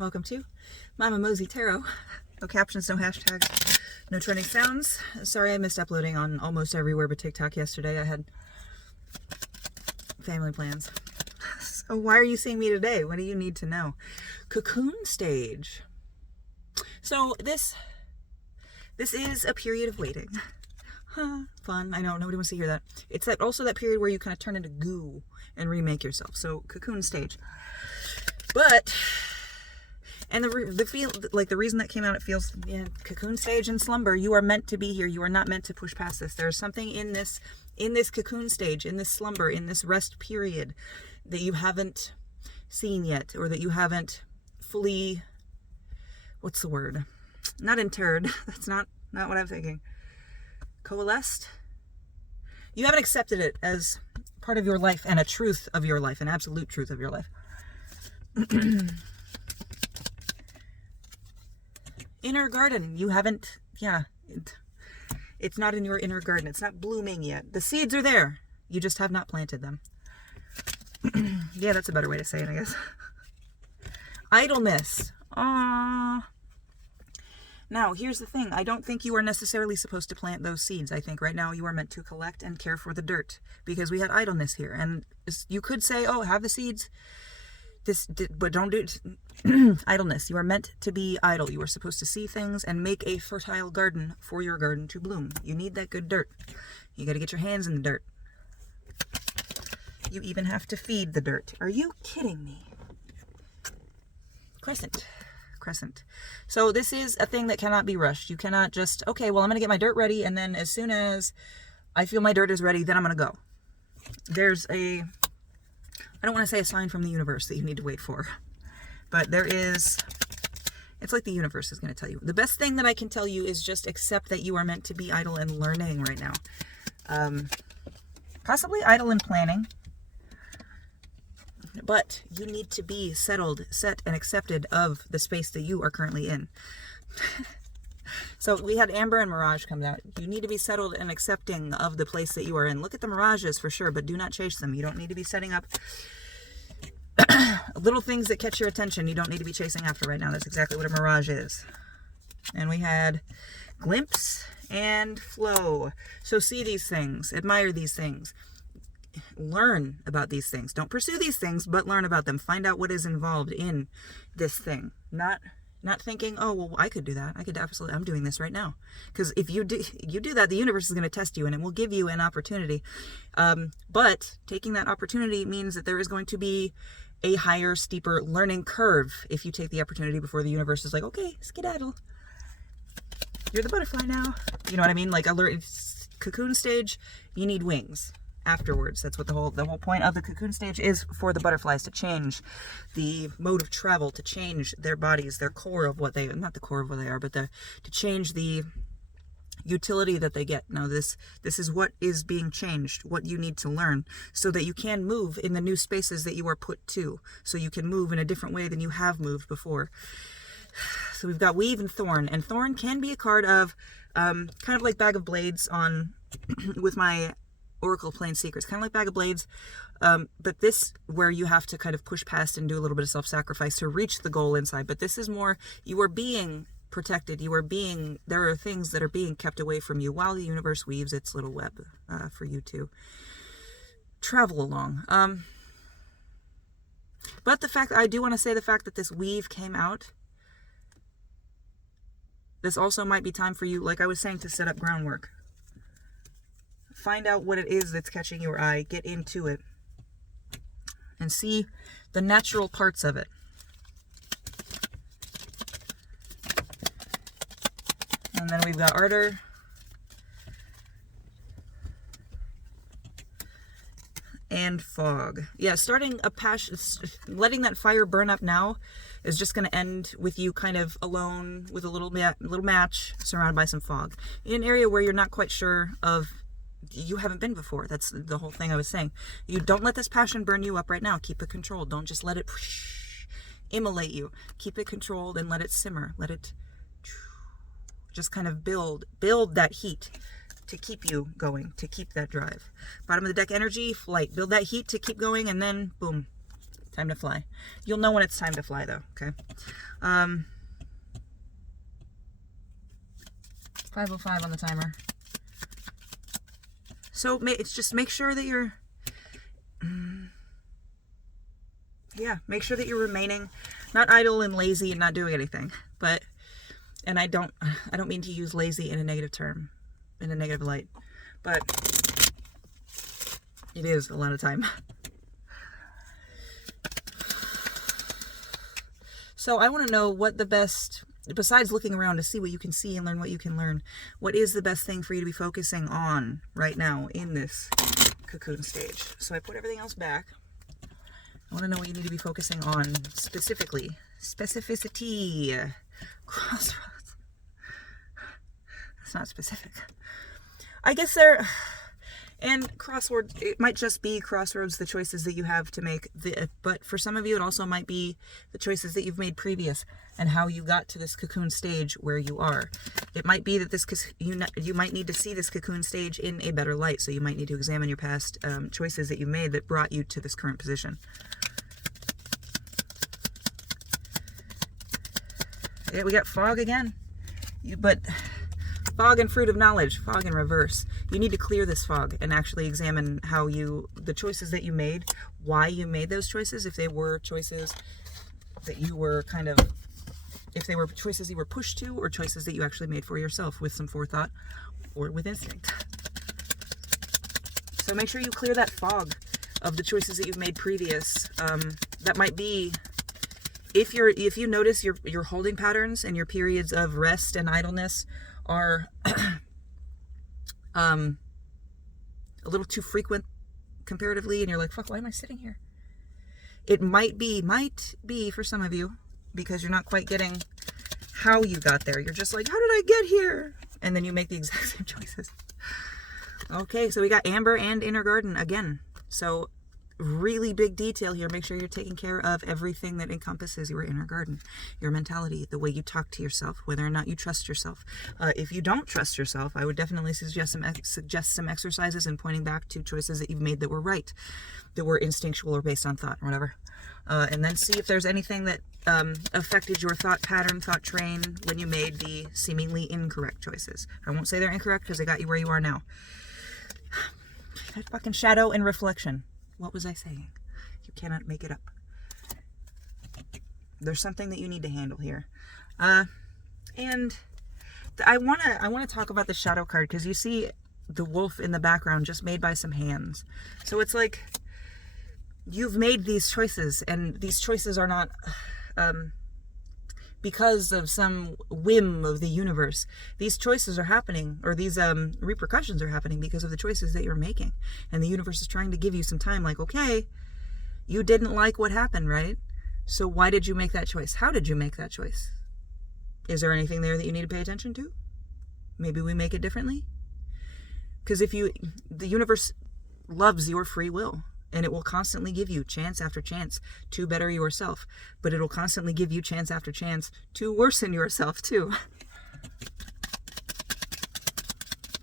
Welcome to Mama Mosey Tarot. No captions, no hashtags, no trending sounds. Sorry I missed uploading on almost everywhere but TikTok yesterday. I had family plans. So why are you seeing me today? What do you need to know? Cocoon stage. So this is a period of waiting. Fun. I know, nobody wants to hear that. It's also that period where you kind of turn into goo and remake yourself. So cocoon stage. But and the reason that came out, it feels, cocoon stage and slumber. You are meant to be here. You are not meant to push past this. There's something in this cocoon stage, in this slumber, in this rest period that you haven't seen yet, or that you haven't fully, what's the word? Not interred. That's not what I'm thinking. Coalesced. You haven't accepted it as part of your life and a truth of your life, an absolute truth of your life. Inner garden, you haven't, it's not in your inner garden. It's not blooming yet. The seeds are there. You just have not planted them. Yeah, that's a better way to say it, I guess. Idleness. Now, here's the thing. I don't think you are necessarily supposed to plant those seeds. I think right now you are meant to collect and care for the dirt, because we had idleness here. And you could say, oh, have the seeds, but don't do it. Idleness. You are meant to be idle. You are supposed to see things and make a fertile garden for your garden to bloom. You need that good dirt. You got to get your hands in the dirt. You even have to feed the dirt. Are you kidding me? Crescent. So this is a thing that cannot be rushed. You cannot just, okay, well, I'm going to get my dirt ready, and then as soon as I feel my dirt is ready, then I'm going to go. There's I don't want to say a sign from the universe that you need to wait for, but it's like the universe is going to tell you. The best thing that I can tell you is just accept that you are meant to be idle and learning right now. Possibly idle and planning, but you need to be settled, set, and accepted of the space that you are currently in. So we had Amber and Mirage come out. You need to be settled and accepting of the place that you are in. Look at the mirages for sure, but do not chase them. You don't need to be setting up little things that catch your attention. You don't need to be chasing after right now. That's exactly what a mirage is. And we had glimpse and flow. So see these things, admire these things, learn about these things. Don't pursue these things, but learn about them. Find out what is involved in this thing. Not thinking, oh, well, I could do that. I could absolutely, I'm doing this right now. Because if you do that, the universe is going to test you, and it will give you an opportunity. But taking that opportunity means that there is going to be a higher, steeper learning curve if you take the opportunity before the universe is like, okay, skedaddle. You're the butterfly now. You know what I mean? Like cocoon stage, you need wings afterwards. That's what the whole point of the cocoon stage is, for the butterflies to change the mode of travel, to change their bodies, their core of what they, not the core of what they are, but to change the utility that they get. Now this is what is being changed, what you need to learn, so that you can move in the new spaces that you are put to, so you can move in a different way than you have moved before. So we've got Weave and Thorn, and Thorn can be a card of kind of like Bag of Blades on with my Oracle Plain Secrets, kind of like Bag of Blades, but this where you have to kind of push past and do a little bit of self-sacrifice to reach the goal inside. But this is more, you are being protected, there are things that are being kept away from you while the universe weaves its little web for you to travel along. But I do want to say the fact that this weave came out, this also might be time for you, like I was saying, to set up groundwork. Find out what it is that's catching your eye, get into it, and see the natural parts of it. And then we've got Ardor and Fog. Yeah, starting a passion, letting that fire burn up now is just going to end with you kind of alone with a little match surrounded by some fog in an area where you're not quite sure of. You haven't been before. That's the whole thing I was saying. You don't let this passion burn you up right now. Keep it controlled. Don't just let it immolate you. Keep it controlled and let it simmer. Let it just kind of build that heat to keep you going, to keep that drive. Bottom of the deck energy, flight. Build that heat to keep going, and then boom, Time to fly. You'll know when it's time to fly, though, okay? 5:05 on the timer. So it's just make sure that you're... yeah, make sure that you're remaining not idle and lazy and not doing anything. But, and I don't mean to use lazy in a negative term, in a negative light, but it is a lot of time. So I want to know what the best, besides looking around to see what you can see and learn what you can learn, what is the best thing for you to be focusing on right now in this cocoon stage? So I put everything else back. I want to know what you need to be focusing on specifically. Specificity. Crossroads. That's not specific. I guess and crossroads, it might just be crossroads, the choices that you have to make. But for some of you, it also might be the choices that you've made previous and how you got to this cocoon stage where you are. It might be that you might need to see this cocoon stage in a better light. So you might need to examine your past choices that you made that brought you to this current position. Yeah, we got fog again. But fog and fruit of knowledge, fog in reverse. You need to clear this fog and actually examine how the choices that you made, why you made those choices, if they were choices that you were if they were choices you were pushed to or choices that you actually made for yourself with some forethought or with instinct. So make sure you clear that fog of the choices that you've made previous. That might be, if you notice your holding patterns and your periods of rest and idleness are a little too frequent comparatively, and you're like, fuck, why am I sitting here? It might be for some of you because you're not quite getting how you got there. You're just like, how did I get here? And then you make the exact same choices. Okay, so we got Amber and Inner Garden again. So really big detail here. Make sure you're taking care of everything that encompasses your inner garden, your mentality, the way you talk to yourself, whether or not you trust yourself. If you don't trust yourself, I would definitely suggest some exercises and pointing back to choices that you've made that were right, that were instinctual or based on thought or whatever. And then see if there's anything that affected your thought pattern, thought train when you made the seemingly incorrect choices. I won't say they're incorrect because they got you where you are now. That fucking shadow and reflection. What was I saying? You cannot make it up. There's something that you need to handle here. And I want to talk about the shadow card because you see the wolf in the background just made by some hands. So it's like you've made these choices, and these choices are not because of some whim of the universe. These choices are happening, or these repercussions are happening because of the choices that you're making. And the universe is trying to give you some time, like, okay, you didn't like what happened, right? So why did you make that choice? How did you make that choice? Is there anything there that you need to pay attention to? Maybe we make it differently? Because the universe loves your free will. And it will constantly give you chance after chance to better yourself. But it'll constantly give you chance after chance to worsen yourself too.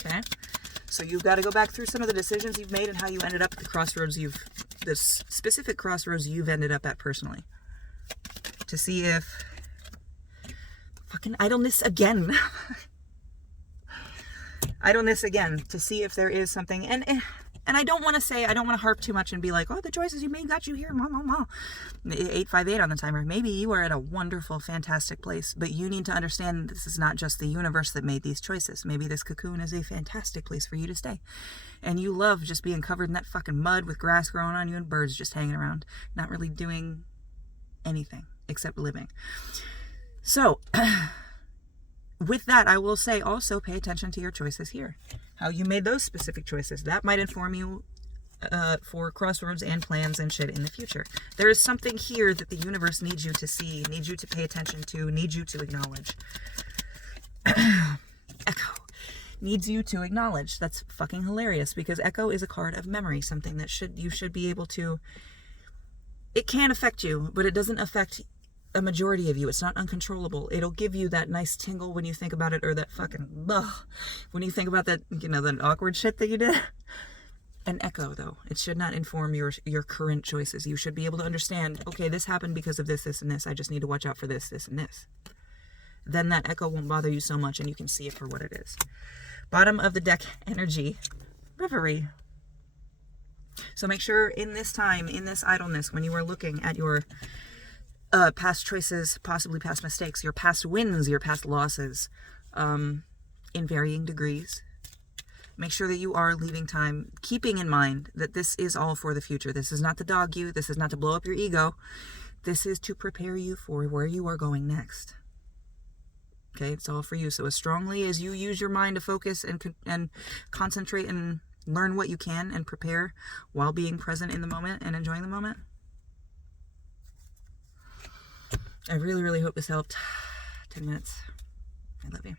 Okay? So you've got to go back through some of the decisions you've made and how you ended up at the crossroads this specific crossroads you've ended up at personally. To see if... Fucking idleness again. Idleness again. To see if there is something... And I don't want to harp too much and be like, oh, the choices you made got you here, 858 on the timer. Maybe you are at a wonderful, fantastic place, but you need to understand this is not just the universe that made these choices. Maybe this cocoon is a fantastic place for you to stay. And you love just being covered in that fucking mud with grass growing on you and birds just hanging around, not really doing anything except living. So, with that, I will say also pay attention to your choices here. How you made those specific choices. That might inform you for crossroads and plans and shit in the future. There is something here that the universe needs you to see, needs you to pay attention to, needs you to acknowledge. Echo. Needs you to acknowledge. That's fucking hilarious because Echo is a card of memory, something that you should be able to... It can affect you, but it doesn't affect a majority of you. It's not uncontrollable. It'll give you that nice tingle when you think about it, or that fucking when you think about that, that awkward shit that you did. an echo, though. It should not inform your current choices. You should be able to understand, okay, this happened because of this, this, and this. I just need to watch out for this, this, and this. Then that echo won't bother you so much, and you can see it for what it is. Bottom of the deck energy, Reverie. So make sure in this time, in this idleness, when you are looking at your past choices, possibly past mistakes, your past wins, your past losses, in varying degrees, make sure that you are leaving time, keeping in mind that this is all for the future. This is not to dog you. This is not to blow up your ego. This is to prepare you for where you are going next. Okay, it's all for you. So as strongly as you use your mind to focus and concentrate and learn what you can and prepare while being present in the moment and enjoying the moment, I really, really hope this helped. 10 minutes. I love you.